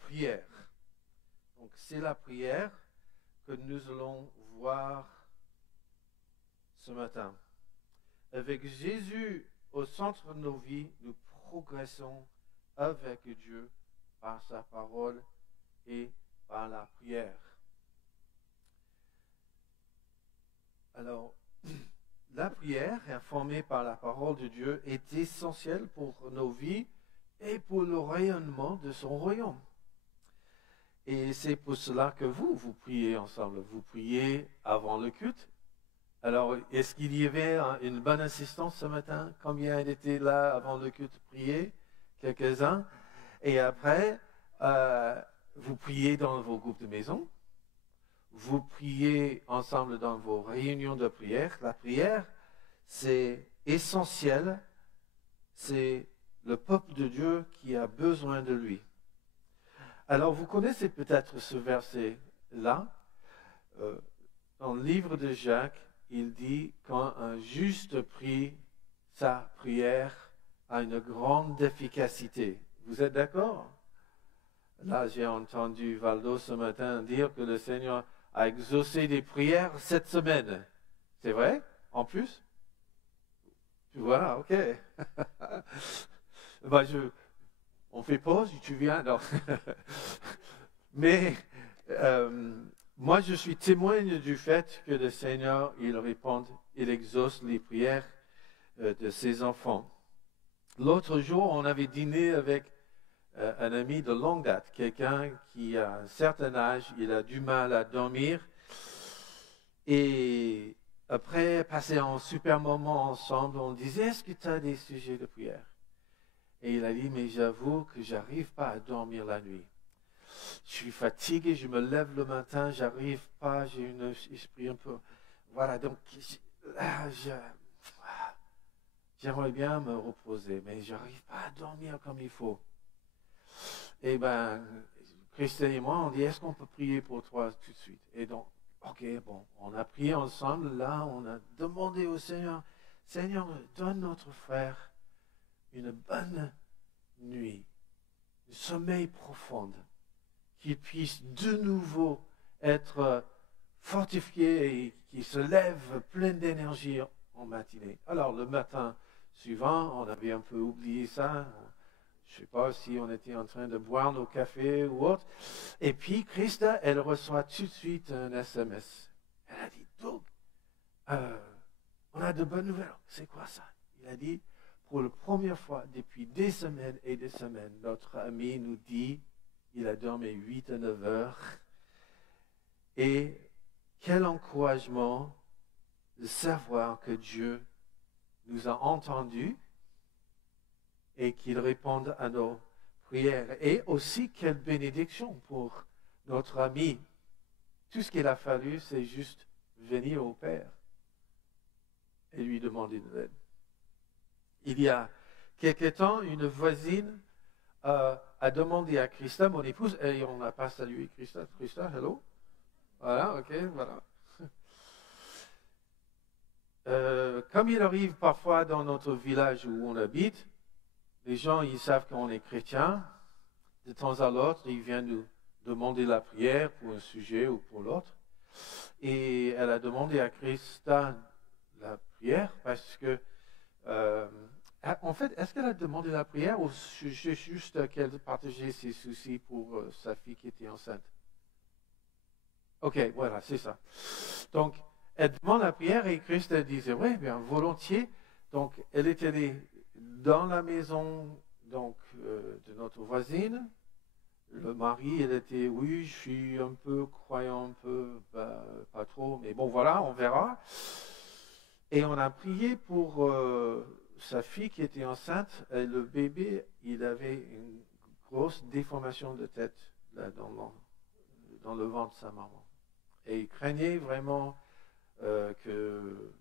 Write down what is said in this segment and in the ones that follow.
prière. Donc c'est la prière que nous allons voir ce matin. Avec Jésus au centre de nos vies, nous progressons avec Dieu par sa parole et par la prière. Alors, la prière, informée par la parole de Dieu, est essentielle pour nos vies et pour le rayonnement de son royaume. Et c'est pour cela que vous priez ensemble. Vous priez avant le culte. Alors, est-ce qu'il y avait une bonne assistance ce matin? Combien étaient là avant le culte prier? Quelques-uns. Et après, vous priez dans vos groupes de maison. Vous priez ensemble dans vos réunions de prière. La prière, c'est essentiel. C'est le peuple de Dieu qui a besoin de lui. Alors, vous connaissez peut-être ce verset-là. Dans le livre de Jacques, il dit quand un juste prie, sa prière a une grande efficacité. Vous êtes d'accord? Là, j'ai entendu Valdo ce matin dire que le Seigneur a exaucé des prières cette semaine. C'est vrai? En plus? Voilà, ok. On fait pause, tu viens? Non. Mais moi, je suis témoin du fait que le Seigneur, il répond, il exauce les prières de ses enfants. L'autre jour, on avait dîné avec un ami de longue date, quelqu'un qui a un certain âge, il a du mal à dormir. Et après passer un super moment ensemble, on disait, est-ce que tu as des sujets de prière? Et il a dit, mais j'avoue que j'arrive pas à dormir la nuit. Je suis fatigué, je me lève le matin, j'arrive pas, j'ai une esprit un peu... Voilà, donc j'aimerais bien me reposer, mais j'arrive pas à dormir comme il faut. Et ben, Christelle et moi, on dit, est-ce qu'on peut prier pour toi tout de suite? Et donc, ok, bon, on a prié ensemble, là, on a demandé au Seigneur, Seigneur, donne notre frère une bonne nuit, un sommeil profond, qu'il puisse de nouveau être fortifié et qu'il se lève plein d'énergie en matinée. Alors, le matin suivant, on avait un peu oublié ça. Je ne sais pas si on était en train de boire nos cafés ou autre. Et puis, Christa, elle reçoit tout de suite un SMS. Elle a dit, Doug, on a de bonnes nouvelles. C'est quoi ça? Il a dit, pour la première fois depuis des semaines et des semaines, notre ami nous dit, il a dormi 8 à 9 heures. Et quel encouragement de savoir que Dieu nous a entendus et qu'il réponde à nos prières. Et aussi, quelle bénédiction pour notre ami. Tout ce qu'il a fallu, c'est juste venir au Père et lui demander de l'aide. Il y a quelque temps, une voisine a demandé à Christa, mon épouse, et on n'a pas salué Christa. Christa, hello. Voilà, ok, voilà. Comme il arrive parfois dans notre village où on habite, les gens, ils savent qu'on est chrétien. De temps à l'autre, ils viennent nous demander la prière pour un sujet ou pour l'autre. Et elle a demandé à Christa la prière parce que, en fait, est-ce qu'elle a demandé la prière ou juste qu'elle partageait ses soucis pour sa fille qui était enceinte? Ok, voilà, c'est ça. Donc, elle demande la prière et Christa disait, oui, bien, volontiers. Donc, elle était allée dans la maison donc, de notre voisine. Le mari, elle était, oui, je suis un peu croyant, un peu, pas trop, mais bon, voilà, on verra. Et on a prié pour sa fille qui était enceinte. Et le bébé, il avait une grosse déformation de tête là, dans le ventre de sa maman. Et il craignait vraiment que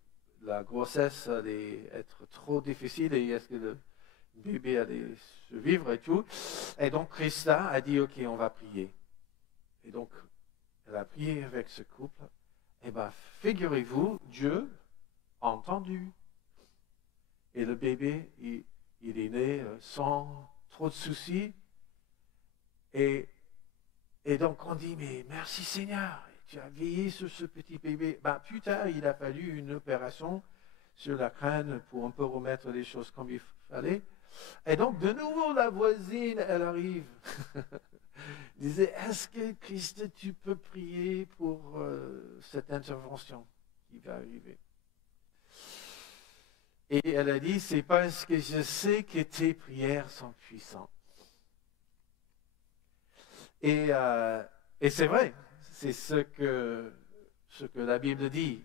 la grossesse allait être trop difficile et est-ce que le bébé allait survivre et tout. Et donc Christa a dit, ok, on va prier. Et donc, elle a prié avec ce couple. Et bien, figurez-vous, Dieu a entendu. Et le bébé, il est né sans trop de soucis. Et Et donc on dit, mais merci Seigneur, tu as veillé sur ce petit bébé. Ben, plus tard, il a fallu une opération sur la crâne pour un peu remettre les choses comme il fallait. Et donc, de nouveau, la voisine, elle arrive. Disait, est-ce que Christ, tu peux prier pour cette intervention qui va arriver? Et elle a dit, c'est parce que je sais que tes prières sont puissantes. Et c'est vrai, c'est ce que la Bible dit.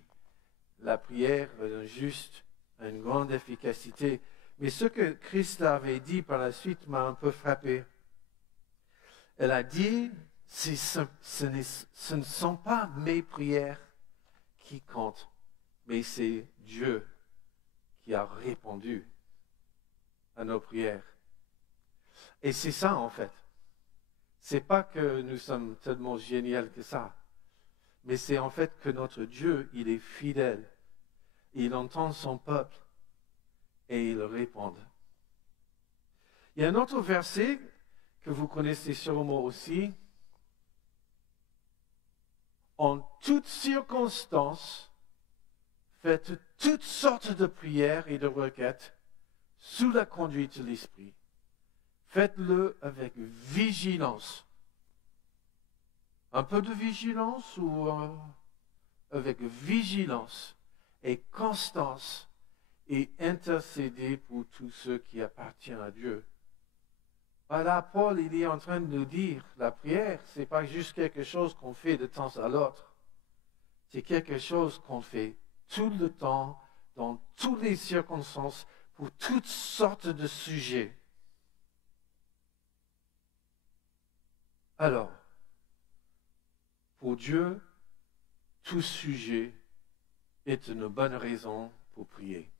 La prière juste a une grande efficacité. Mais ce que Christ avait dit par la suite m'a un peu frappé. Elle a dit, ce ne sont pas mes prières qui comptent, mais c'est Dieu qui a répondu à nos prières. Et c'est ça en fait. C'est pas que nous sommes tellement géniaux que ça, mais c'est en fait que notre Dieu, il est fidèle. Il entend son peuple et il répond. Il y a un autre verset que vous connaissez sûrement aussi. En toutes circonstances, faites toutes sortes de prières et de requêtes sous la conduite de l'Esprit. Faites-le avec vigilance. Un peu de vigilance ou avec vigilance et constance et intercéder pour tous ceux qui appartiennent à Dieu. Voilà, Paul, il est en train de nous dire, la prière, ce n'est pas juste quelque chose qu'on fait de temps à l'autre. C'est quelque chose qu'on fait tout le temps, dans toutes les circonstances, pour toutes sortes de sujets. Alors, pour Dieu, tout sujet est une bonne raison pour prier.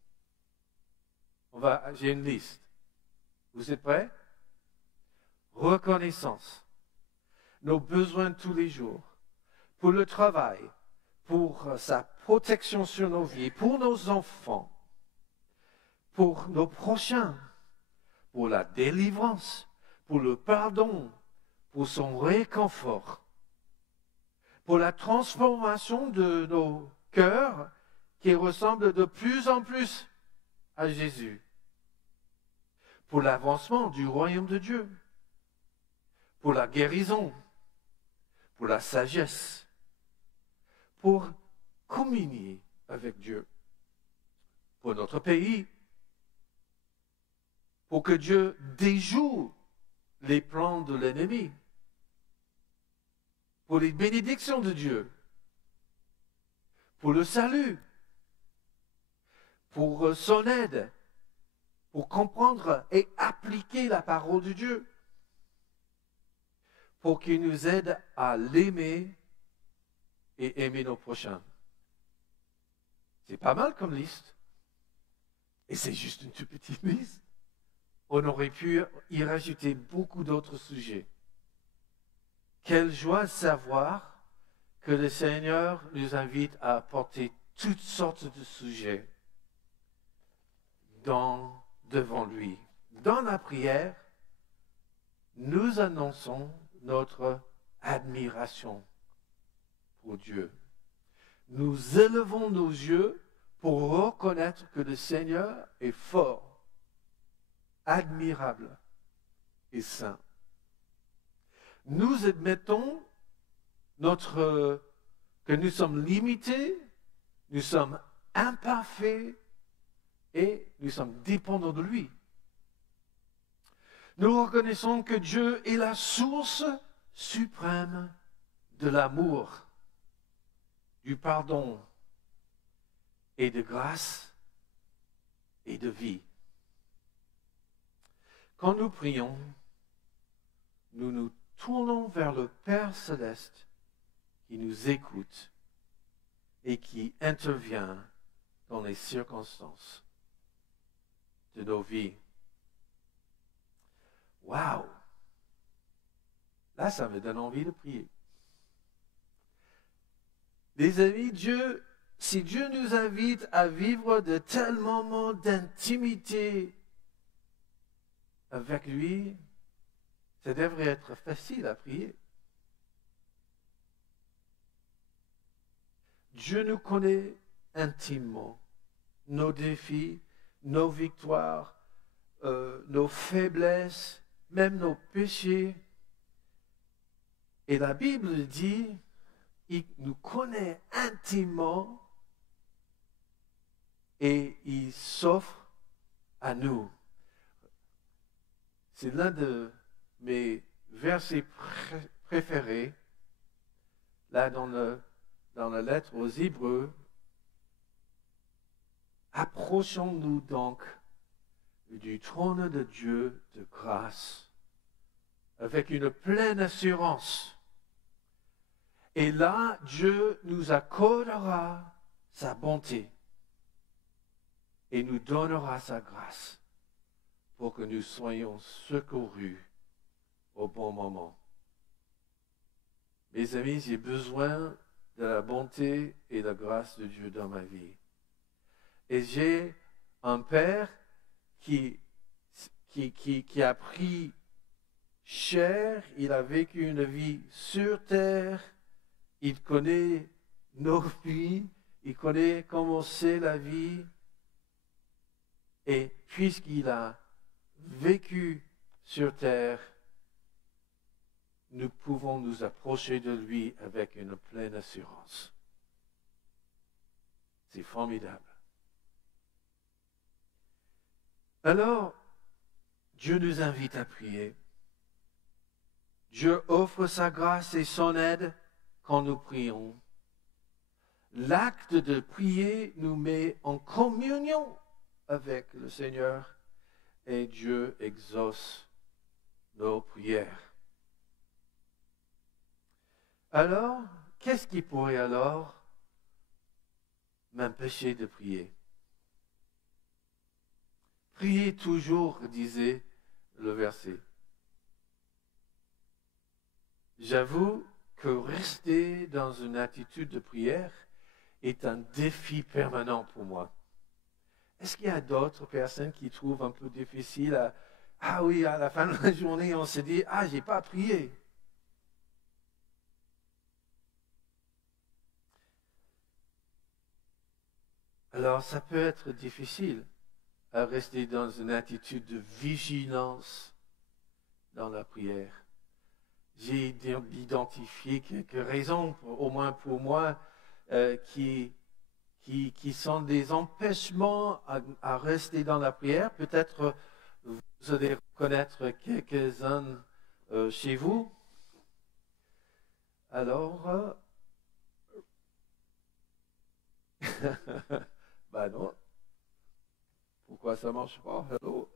J'ai une liste. Vous êtes prêts? Reconnaissance. Nos besoins de tous les jours. Pour le travail. Pour sa protection sur nos vies. Pour nos enfants. Pour nos prochains. Pour la délivrance. Pour le pardon. Pour son réconfort. Pour la transformation de nos cœurs qui ressemblent de plus en plus à Jésus. Pour l'avancement du royaume de Dieu. Pour la guérison. Pour la sagesse. Pour communier avec Dieu. Pour notre pays. Pour que Dieu déjoue les plans de l'ennemi. Pour les bénédictions de Dieu. Pour le salut. Pour son aide. Pour comprendre et appliquer la parole de Dieu. Pour qu'il nous aide à l'aimer et aimer nos prochains. C'est pas mal comme liste. Et c'est juste une toute petite liste. On aurait pu y rajouter beaucoup d'autres sujets. Quelle joie de savoir que le Seigneur nous invite à apporter toutes sortes de sujets devant lui. Dans la prière, nous annonçons notre admiration pour Dieu. Nous élevons nos yeux pour reconnaître que le Seigneur est fort, admirable et saint. Nous admettons que nous sommes limités, nous sommes imparfaits et nous sommes dépendants de lui. Nous reconnaissons que Dieu est la source suprême de l'amour, du pardon et de grâce et de vie. Quand nous prions, nous nous tournons vers le Père céleste qui nous écoute et qui intervient dans les circonstances de nos vies. Waouh! Là, ça me donne envie de prier. Les amis, si Dieu nous invite à vivre de tels moments d'intimité avec lui, ça devrait être facile à prier. Dieu nous connaît intimement, nos défis, nos victoires, nos faiblesses, même nos péchés. Et la Bible dit, il nous connaît intimement et il s'offre à nous. C'est l'un de mes versets préférés, là dans la lettre aux Hébreux. Approchons-nous donc du trône de Dieu de grâce avec une pleine assurance. Et là, Dieu nous accordera sa bonté et nous donnera sa grâce pour que nous soyons secourus au bon moment. Mes amis, j'ai besoin de la bonté et de la grâce de Dieu dans ma vie. Et j'ai un père qui a pris cher, il a vécu une vie sur terre, il connaît nos vies, il connaît comment c'est la vie. Et puisqu'il a vécu sur terre, nous pouvons nous approcher de lui avec une pleine assurance. C'est formidable. Alors, Dieu nous invite à prier. Dieu offre sa grâce et son aide quand nous prions. L'acte de prier nous met en communion avec le Seigneur et Dieu exauce nos prières. Alors, qu'est-ce qui pourrait alors m'empêcher de prier? Priez toujours, disait le verset. J'avoue que rester dans une attitude de prière est un défi permanent pour moi. Est-ce qu'il y a d'autres personnes qui trouvent un peu difficile à la fin de la journée, on se dit, j'ai pas prié. Alors, ça peut être difficile à rester dans une attitude de vigilance dans la prière. J'ai identifié quelques raisons, au moins pour moi, qui sont des empêchements à rester dans la prière. Peut-être vous allez reconnaître quelques-uns chez vous. Alors, non. Pourquoi ça ne marche pas? Hello.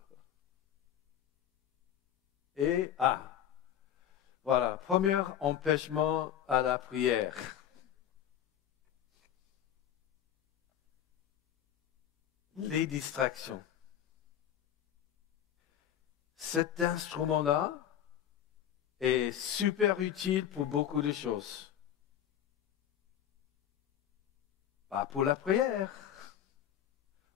Et, voilà, premier empêchement à la prière. Les distractions. Cet instrument-là est super utile pour beaucoup de choses. Pas pour la prière.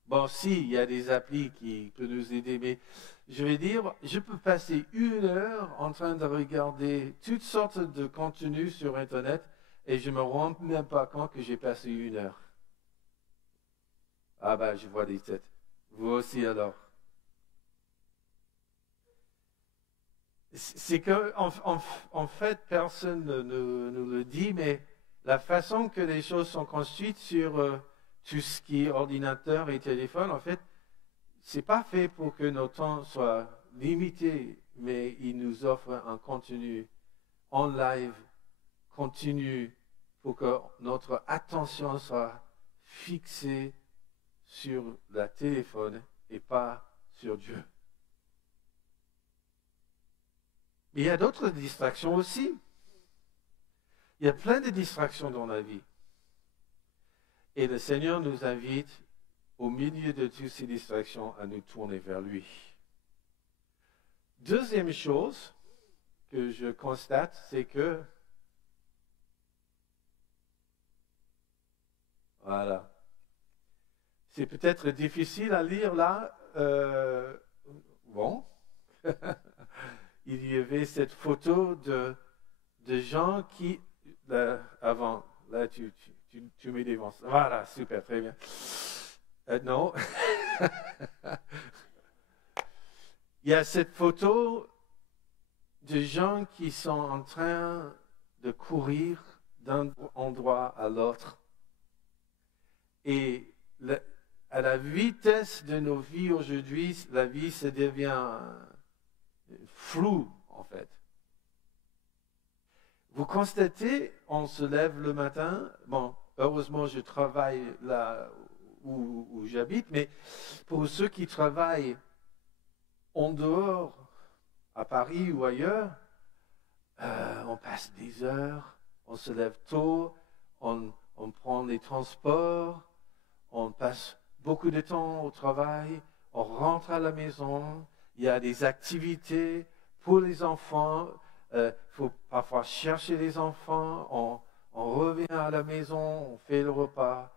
Bon, si, il y a des applis qui peuvent nous aider, mais je vais dire, je peux passer 1 heure en train de regarder toutes sortes de contenus sur Internet et je ne me rends même pas compte que j'ai passé 1 heure. Je vois des têtes. Vous aussi alors. C'est que, en fait, personne ne nous le dit, mais la façon que les choses sont construites sur tout ce qui est ordinateur et téléphone, en fait, c'est pas fait pour que nos temps soient limités, mais il nous offre un contenu en live, continu, pour que notre attention soit fixée sur le téléphone et pas sur Dieu. Mais il y a d'autres distractions aussi. Il y a plein de distractions dans la vie. Et le Seigneur nous invite, au milieu de toutes ces distractions, à nous tourner vers lui. Deuxième chose que je constate, c'est que, voilà, c'est peut-être difficile à lire là. Il y avait cette photo de gens qui, avant, là tu Tu me dévances. Voilà, super, très bien. Non. Il y a cette photo de gens qui sont en train de courir d'un endroit à l'autre. Et à la vitesse de nos vies aujourd'hui, la vie se devient floue, en fait. Vous constatez, on se lève le matin, bon, heureusement je travaille là où j'habite, mais pour ceux qui travaillent en dehors, à Paris ou ailleurs, on passe des heures, on se lève tôt, on prend les transports, on passe beaucoup de temps au travail, on rentre à la maison, il y a des activités pour les enfants, il faut parfois chercher les enfants, on revient à la maison, on fait le repas,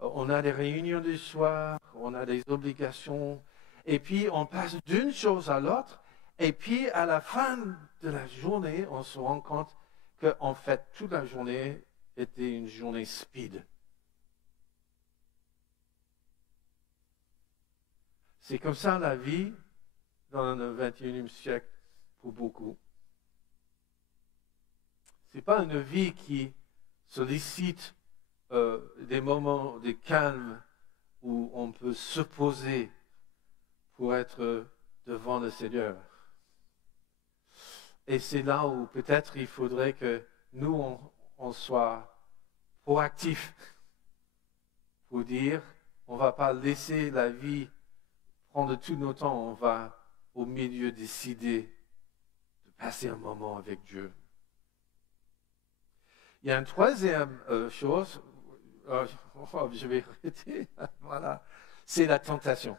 on a des réunions du soir, on a des obligations, et puis on passe d'une chose à l'autre, et puis à la fin de la journée, on se rend compte qu'en fait, toute la journée était une journée speed. C'est comme ça la vie dans le 21e siècle pour beaucoup. Ce n'est pas une vie qui sollicite des moments de calme où on peut se poser pour être devant le Seigneur. Et c'est là où peut-être il faudrait que nous, on soit proactifs pour dire, on ne va pas laisser la vie prendre tout notre temps, on va au milieu décider de passer un moment avec Dieu. Il y a une troisième chose, je vais arrêter, voilà, c'est la tentation.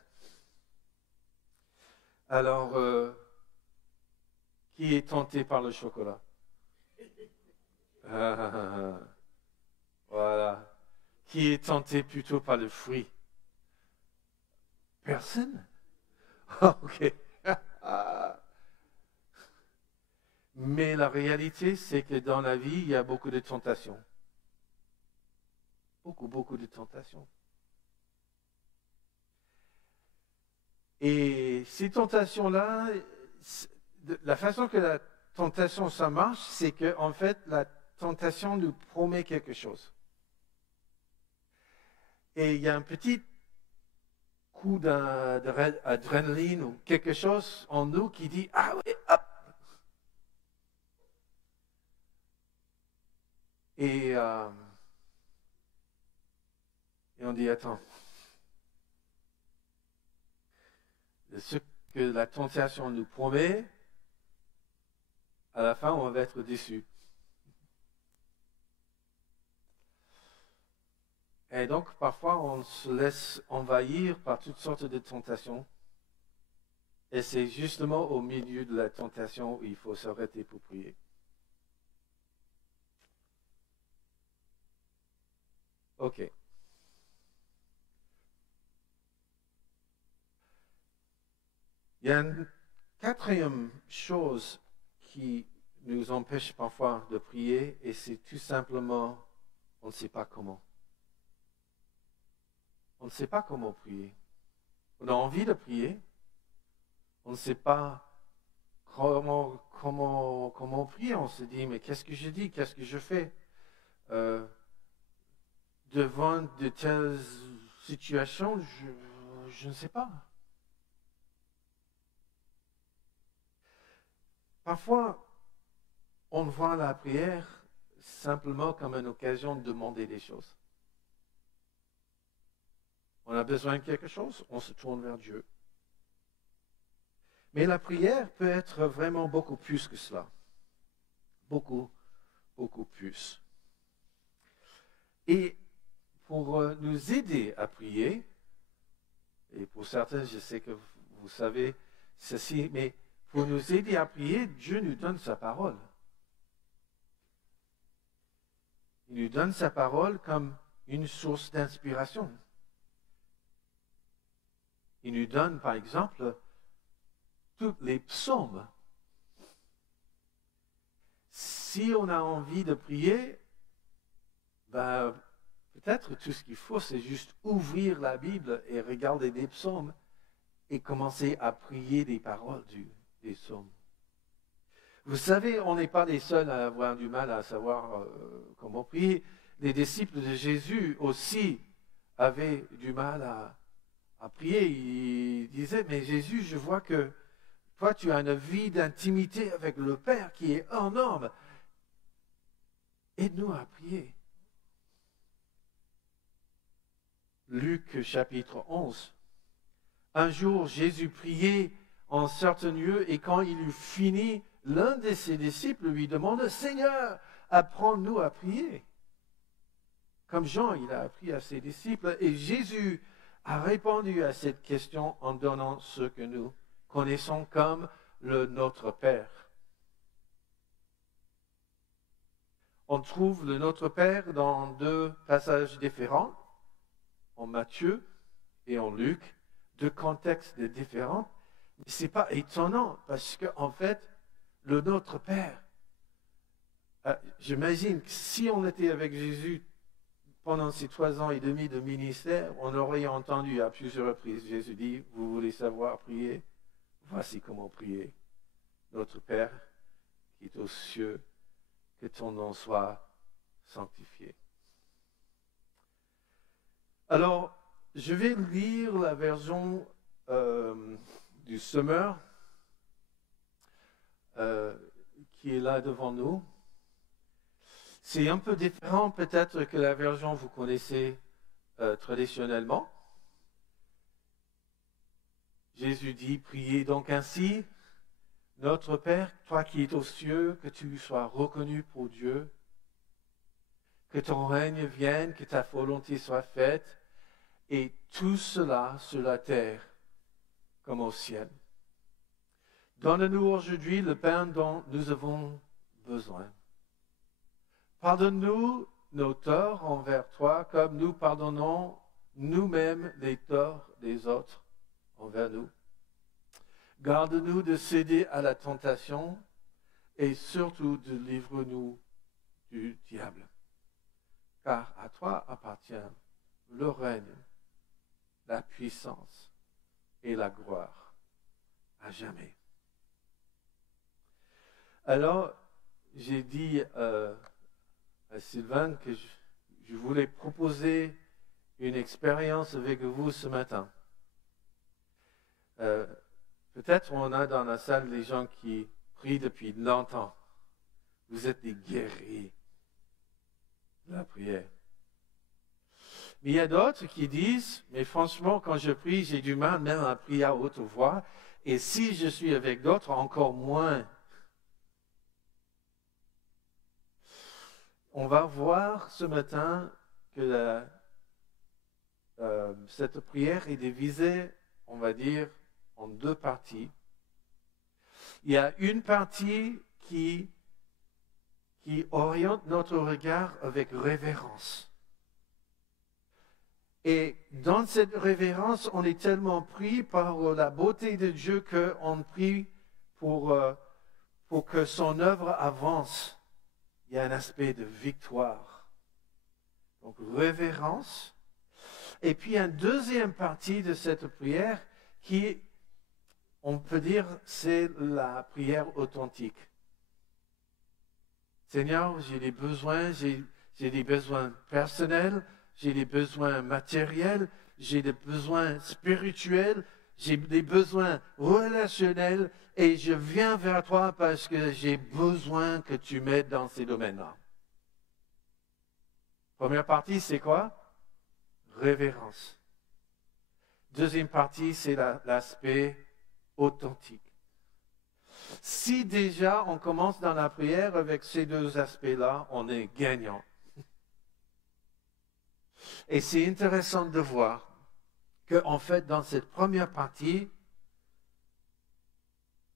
Alors, qui est tenté par le chocolat? Voilà. Qui est tenté plutôt par le fruit? Personne? Ok. Mais la réalité, c'est que dans la vie, il y a beaucoup de tentations. Beaucoup de tentations. Et ces tentations-là, la façon que la tentation, ça marche, c'est que, en fait, la tentation nous promet quelque chose. Et il y a un petit coup d'adrénaline ou quelque chose en nous qui dit, ah oui, hop! Et on dit, attends, ce que la tentation nous promet, à la fin, on va être déçu. Et donc, parfois, on se laisse envahir par toutes sortes de tentations. Et c'est justement au milieu de la tentation où il faut s'arrêter pour prier. OK. Il y a une quatrième chose qui nous empêche parfois de prier, et c'est tout simplement, on ne sait pas comment. On ne sait pas comment prier. On a envie de prier. On ne sait pas comment prier. On se dit, mais qu'est-ce que je dis? Qu'est-ce que je fais? Devant de telles situations, je ne sais pas. Parfois, on voit la prière simplement comme une occasion de demander des choses. On a besoin de quelque chose, on se tourne vers Dieu. Mais la prière peut être vraiment beaucoup plus que cela. Beaucoup plus. Et pour nous aider à prier, et pour certains, je sais que vous savez ceci, mais pour nous aider à prier, Dieu nous donne sa parole. Il nous donne sa parole comme une source d'inspiration. Il nous donne, par exemple, tous les psaumes. Si on a envie de prier, ben, peut-être tout ce qu'il faut, c'est juste ouvrir la Bible et regarder des psaumes et commencer à prier des paroles des psaumes. Vous savez, on n'est pas les seuls à avoir du mal à savoir comment prier. Les disciples de Jésus aussi avaient du mal à prier. Ils disaient, mais Jésus, je vois que toi, tu as une vie d'intimité avec le Père qui est hors norme. Aide-nous à prier. Luc chapitre 11. Un jour, Jésus priait en certain lieu et quand il eut fini, l'un de ses disciples lui demande, « Seigneur, apprends-nous à prier. » Comme Jean, il a appris à ses disciples. Et Jésus a répondu à cette question en donnant ce que nous connaissons comme le Notre Père. On trouve le Notre Père dans deux passages différents, en Matthieu et en Luc, deux contextes différents. Mais ce n'est pas étonnant parce qu'en fait, le Notre Père, j'imagine que si on était avec Jésus pendant ces 3 ans et demi de ministère, on aurait entendu à plusieurs reprises Jésus dire, vous voulez savoir prier? Voici comment prier. Notre Père qui est aux cieux, que ton nom soit sanctifié. Alors, je vais lire la version du Semeur qui est là devant nous. C'est un peu différent peut-être que la version que vous connaissez traditionnellement. Jésus dit, priez donc ainsi, notre Père, toi qui es aux cieux, que tu sois reconnu pour Dieu, que ton règne vienne, que ta volonté soit faite, et tout cela sur la terre comme au ciel. Donne-nous aujourd'hui le pain dont nous avons besoin. Pardonne-nous nos torts envers toi, comme nous pardonnons nous-mêmes les torts des autres envers nous. Garde-nous de céder à la tentation et surtout de livre-nous du diable. Car à toi appartient le règne, la puissance et la gloire à jamais. Alors, j'ai dit à Sylvain que je voulais proposer une expérience avec vous ce matin. Peut-être on a dans la salle des gens qui prient depuis longtemps. Vous êtes des guerriers de la prière. Mais il y a d'autres qui disent, mais franchement, quand je prie, j'ai du mal même à prier à haute voix. Et si je suis avec d'autres, encore moins. On va voir ce matin que cette prière est divisée, on va dire, en deux parties. Il y a une partie qui oriente notre regard avec révérence. Et dans cette révérence, on est tellement pris par la beauté de Dieu qu'on prie pour que son œuvre avance. Il y a un aspect de victoire. Donc, révérence. Et puis, une deuxième partie de cette prière qui, on peut dire, c'est la prière authentique. Seigneur, j'ai des besoins, j'ai des besoins personnels, j'ai des besoins matériels, j'ai des besoins spirituels, j'ai des besoins relationnels et je viens vers toi parce que j'ai besoin que tu m'aides dans ces domaines-là. Première partie, c'est quoi? Révérence. Deuxième partie, c'est l'aspect authentique. Si déjà on commence dans la prière avec ces deux aspects-là, on est gagnant. Et c'est intéressant de voir qu'en fait, dans cette première partie,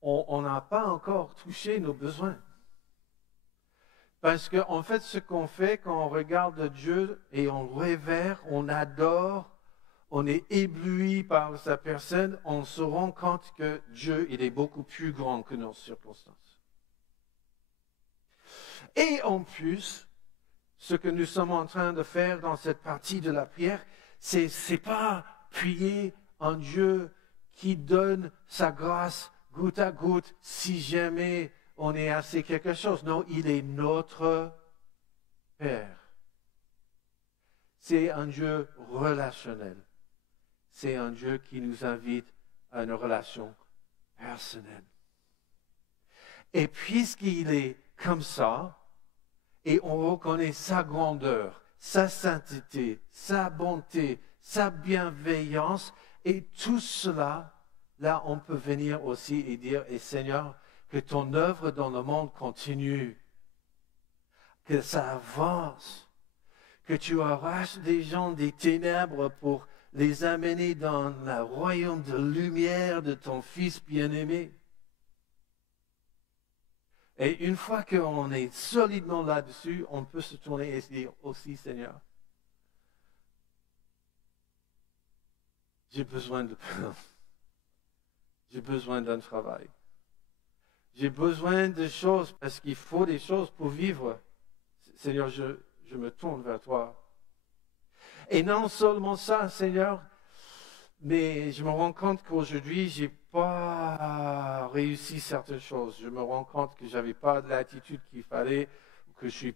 on n'a pas encore touché nos besoins. Parce qu'en fait, ce qu'on fait quand on regarde Dieu et on révère, on adore, on est ébloui par sa personne, on se rend compte que Dieu, il est beaucoup plus grand que nos circonstances. Et en plus, ce que nous sommes en train de faire dans cette partie de la prière, c'est pas prier un Dieu qui donne sa grâce goutte à goutte si jamais on est assez quelque chose. Non, il est notre Père. C'est un Dieu relationnel. C'est un Dieu qui nous invite à une relation personnelle. Et puisqu'il est comme ça, et on reconnaît sa grandeur, sa sainteté, sa bonté, sa bienveillance, et tout cela, là, on peut venir aussi et dire, et Seigneur, que ton œuvre dans le monde continue, que ça avance, que tu arraches des gens des ténèbres pour les amener dans le royaume de lumière de ton Fils bien-aimé. Et une fois qu'on est solidement là-dessus, on peut se tourner et se dire aussi, Seigneur, j'ai besoin de pain. J'ai besoin d'un travail. J'ai besoin de choses parce qu'il faut des choses pour vivre. Seigneur, je me tourne vers toi. Et non seulement ça, Seigneur, mais je me rends compte qu'aujourd'hui, je n'ai pas réussi certaines choses. Je me rends compte que je n'avais pas l'attitude qu'il fallait, que j'ai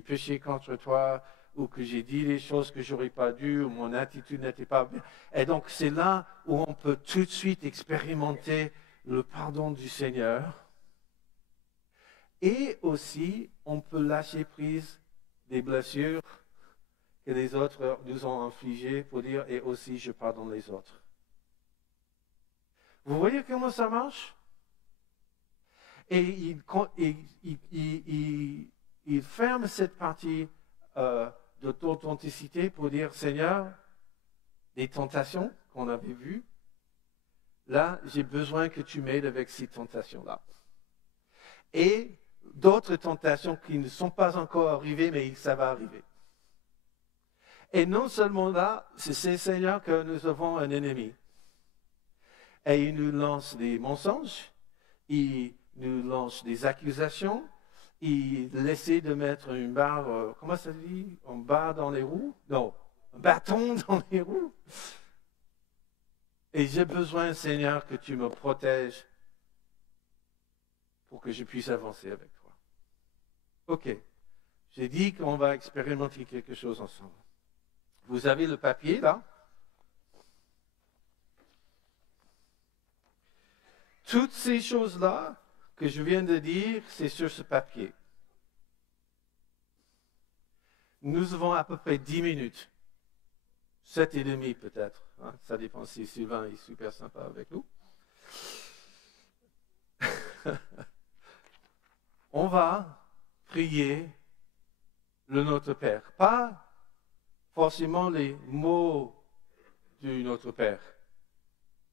péché contre toi, ou que j'ai dit des choses que je n'aurais pas dû, ou mon attitude n'était pas bien. Et donc, c'est là où on peut tout de suite expérimenter le pardon du Seigneur. Et aussi, on peut lâcher prise des blessures que les autres nous ont infligées pour dire, et aussi, je pardonne les autres. Vous voyez comment ça marche? Et il ferme cette partie d'authenticité pour dire, Seigneur, des tentations qu'on avait vues, là, j'ai besoin que tu m'aides avec ces tentations-là. Et d'autres tentations qui ne sont pas encore arrivées, mais ça va arriver. Et non seulement là, c'est Seigneur que nous avons un ennemi. Et il nous lance des mensonges, il nous lance des accusations, il essaie de mettre une barre, comment ça se dit? Une barre dans les roues? Non, un bâton dans les roues. Et j'ai besoin, Seigneur, que tu me protèges pour que je puisse avancer avec toi. OK. J'ai dit qu'on va expérimenter quelque chose ensemble. Vous avez le papier, là? Toutes ces choses-là que je viens de dire, c'est sur ce papier. Nous avons à peu près 10 minutes. 7 et demi peut-être. Hein? Ça dépend si Sylvain est super sympa avec nous. On va prier le Notre Père. Pas forcément les mots du Notre Père.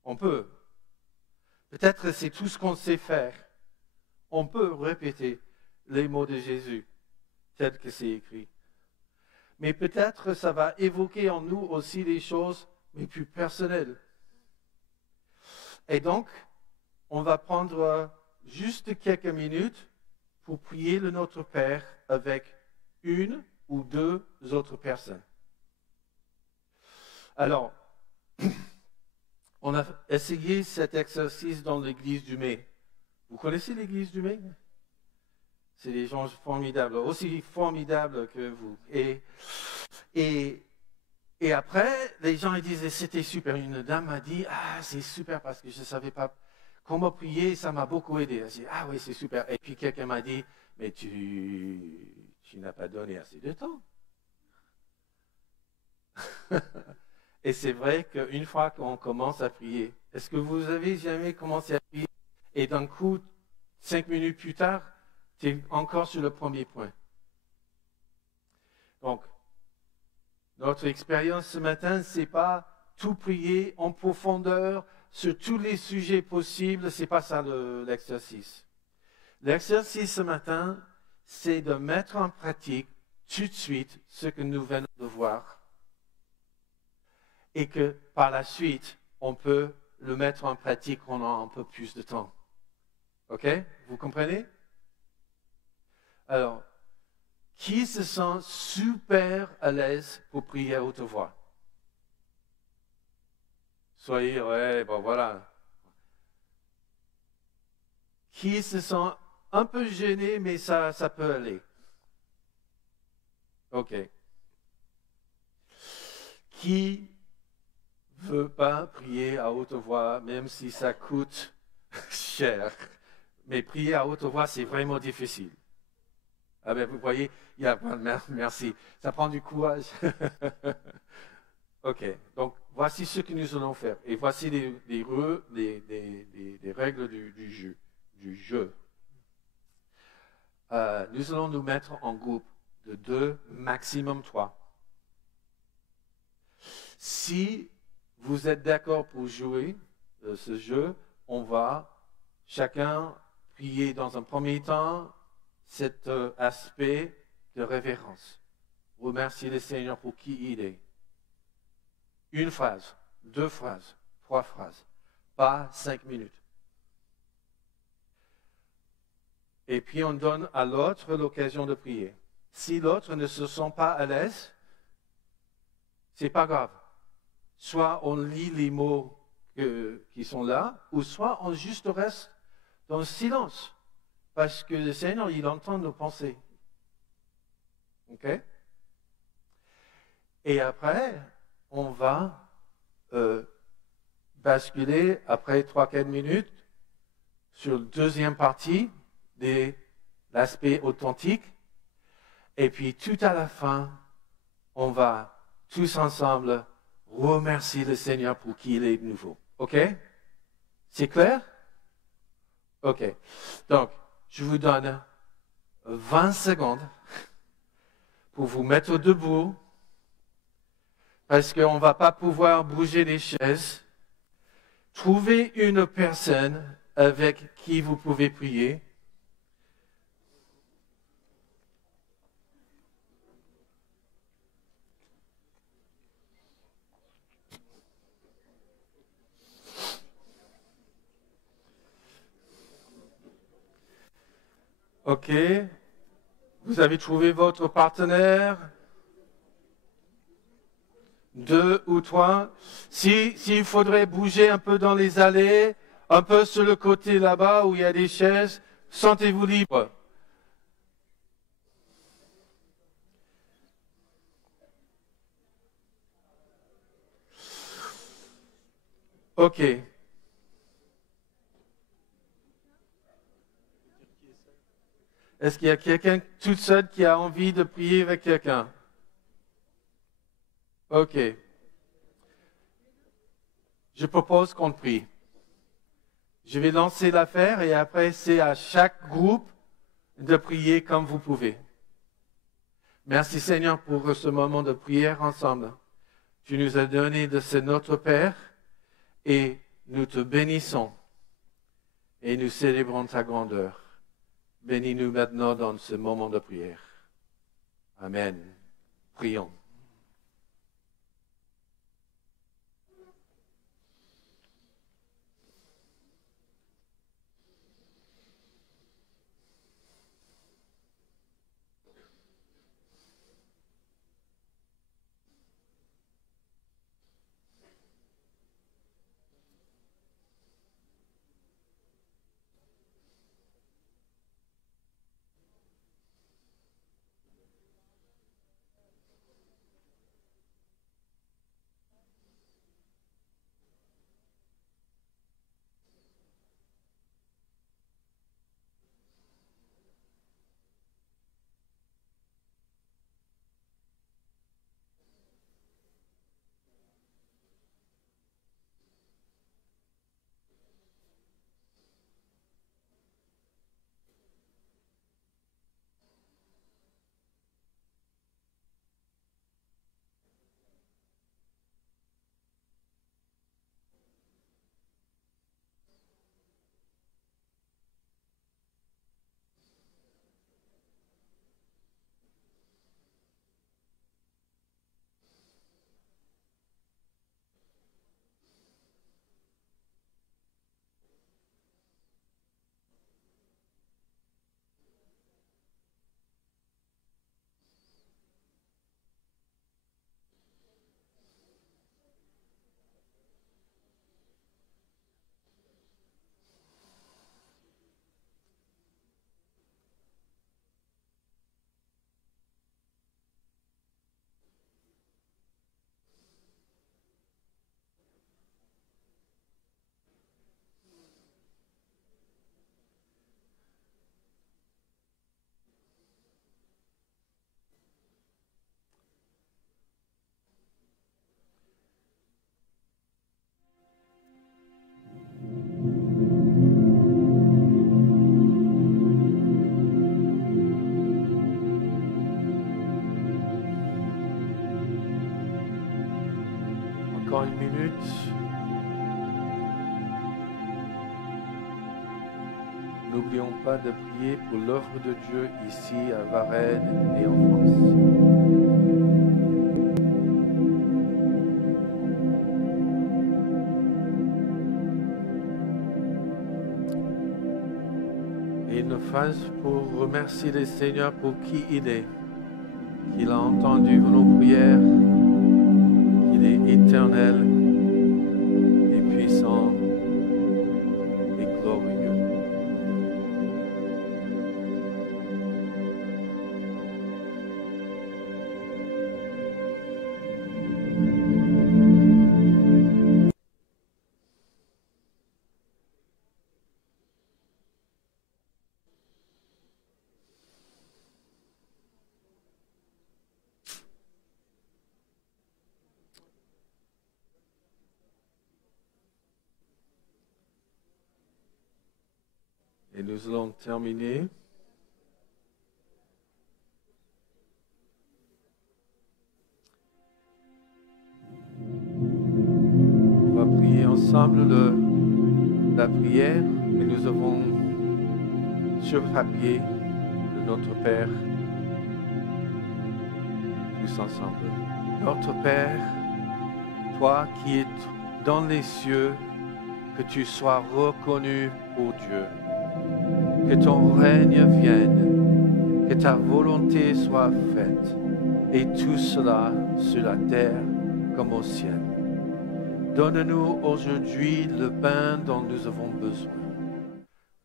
On peut. Peut-être c'est tout ce qu'on sait faire. On peut répéter les mots de Jésus, tels que c'est écrit. Mais peut-être ça va évoquer en nous aussi des choses, mais plus personnelles. Et donc, on va prendre juste quelques minutes pour prier le Notre Père avec une ou deux autres personnes. Alors, on a essayé cet exercice dans l'église du Mai. Vous connaissez l'église du Mai? C'est des gens formidables, aussi formidables que vous. Et après, les gens ils disaient, c'était super. Une dame m'a dit, c'est super parce que je ne savais pas comment prier, ça m'a beaucoup aidé. J'ai dit, oui, c'est super. Et puis quelqu'un m'a dit, mais tu n'as pas donné assez de temps. Et c'est vrai qu'une fois qu'on commence à prier, est-ce que vous avez jamais commencé à prier et d'un coup, 5 minutes plus tard, tu es encore sur le premier point? Donc, notre expérience ce matin, ce n'est pas tout prier en profondeur sur tous les sujets possibles, ce n'est pas ça l'exercice. L'exercice ce matin, c'est de mettre en pratique tout de suite ce que nous venons de voir. Et que par la suite, on peut le mettre en pratique en un peu plus de temps. OK? Vous comprenez? Alors, Qui se sent super à l'aise pour prier à haute voix? Soyez, ouais, bon voilà. Qui se sent un peu gêné, mais ça peut aller? OK. Qui veut pas prier à haute voix, même si ça coûte cher? Mais prier à haute voix, c'est vraiment difficile. Ah ben, vous voyez, il y a, merci. Ça prend du courage. OK. Donc, voici ce que nous allons faire. Et voici les règles du jeu. Nous allons nous mettre en groupe de 2, maximum 3. Si vous êtes d'accord pour jouer ce jeu, on va chacun prier dans un premier temps cet aspect de révérence. Remercier le Seigneur pour qui il est. Une phrase, 2 phrases, 3 phrases, pas 5 minutes. Et puis on donne à l'autre l'occasion de prier. Si l'autre ne se sent pas à l'aise, c'est pas grave. Soit on lit les mots qui sont là, ou soit on juste reste dans le silence. Parce que le Seigneur, il entend nos pensées. OK? Et après, on va basculer, après 3-4 minutes, sur la deuxième partie de l'aspect authentique. Et puis, tout à la fin, on va tous ensemble remercier le Seigneur pour qui il est nouveau. OK? C'est clair? OK. Donc, je vous donne 20 secondes pour vous mettre debout, parce qu'on ne va pas pouvoir bouger les chaises. Trouvez une personne avec qui vous pouvez prier. OK. Vous avez trouvé votre partenaire? 2 ou 3. S'il faudrait bouger un peu dans les allées, un peu sur le côté là-bas où il y a des chaises, sentez-vous libre. OK. Est-ce qu'il y a quelqu'un toute seule qui a envie de prier avec quelqu'un? OK. Je propose qu'on prie. Je vais lancer l'affaire et après, c'est à chaque groupe de prier comme vous pouvez. Merci Seigneur pour ce moment de prière ensemble. Tu nous as donné de ce notre Père et nous te bénissons et nous célébrons ta grandeur. Bénis-nous maintenant dans ce moment de prière. Amen. Prions. riche. N'oublions pas de prier pour l'œuvre de Dieu ici à Varennes et en France. Et une phrase pour remercier le Seigneur pour qui il est, qu'il a entendu nos prières, qu'il est éternel et puissant et glorieux. Et nous allons terminer. On va prier ensemble la prière que nous avons sur papier de notre Père, tous ensemble. Notre Père, toi qui es dans les cieux, que tu sois reconnu pour Dieu. Que ton règne vienne, que ta volonté soit faite, et tout cela sur la terre comme au ciel. Donne-nous aujourd'hui le pain dont nous avons besoin.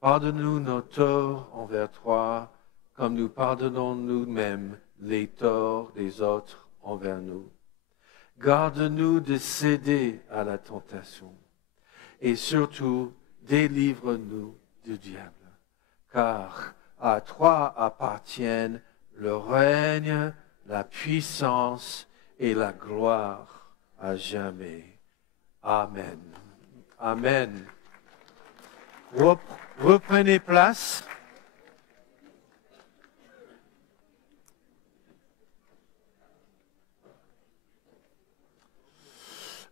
Pardonne-nous nos torts envers toi, comme nous pardonnons nous-mêmes les torts des autres envers nous. Garde-nous de céder à la tentation, et surtout, délivre-nous du diable. Car à toi appartiennent le règne, la puissance et la gloire à jamais. Amen. Amen. Reprenez place.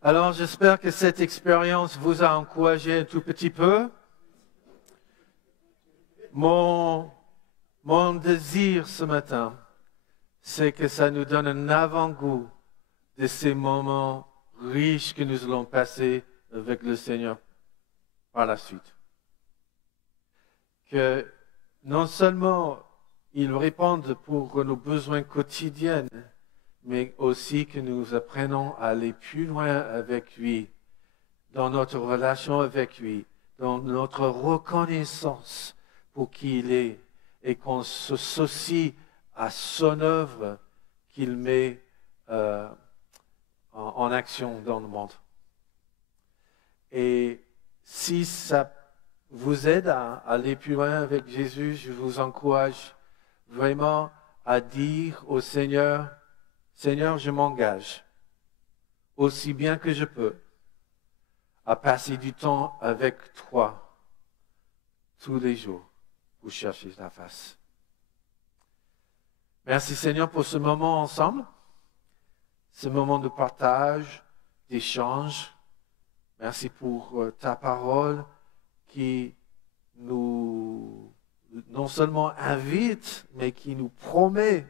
Alors, j'espère que cette expérience vous a encouragé un tout petit peu. Mon désir ce matin, c'est que ça nous donne un avant-goût de ces moments riches que nous allons passer avec le Seigneur par la suite. Que non seulement il réponde pour nos besoins quotidiens, mais aussi que nous apprenons à aller plus loin avec lui, dans notre relation avec lui, dans notre reconnaissance pour qui il est, et qu'on s'associe à son œuvre qu'il met en action dans le monde. Et si ça vous aide à aller plus loin avec Jésus, je vous encourage vraiment à dire au Seigneur, Seigneur, je m'engage aussi bien que je peux à passer du temps avec toi tous les jours pour chercher ta face. Merci Seigneur pour ce moment ensemble, ce moment de partage, d'échange. Merci pour ta parole qui nous non seulement invite, mais qui nous promet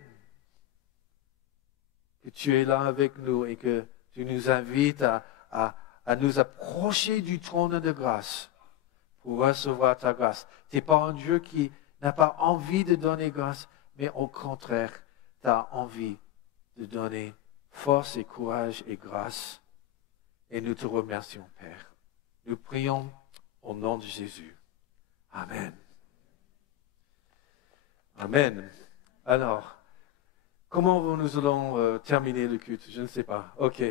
que tu es là avec nous et que tu nous invites à nous approcher du trône de grâce pour recevoir ta grâce. Tu n'es pas un Dieu qui n'a pas envie de donner grâce, mais au contraire, tu as envie de donner force et courage et grâce. Et nous te remercions, Père. Nous prions au nom de Jésus. Amen. Amen. Alors, comment nous allons terminer le culte? Je ne sais pas. OK.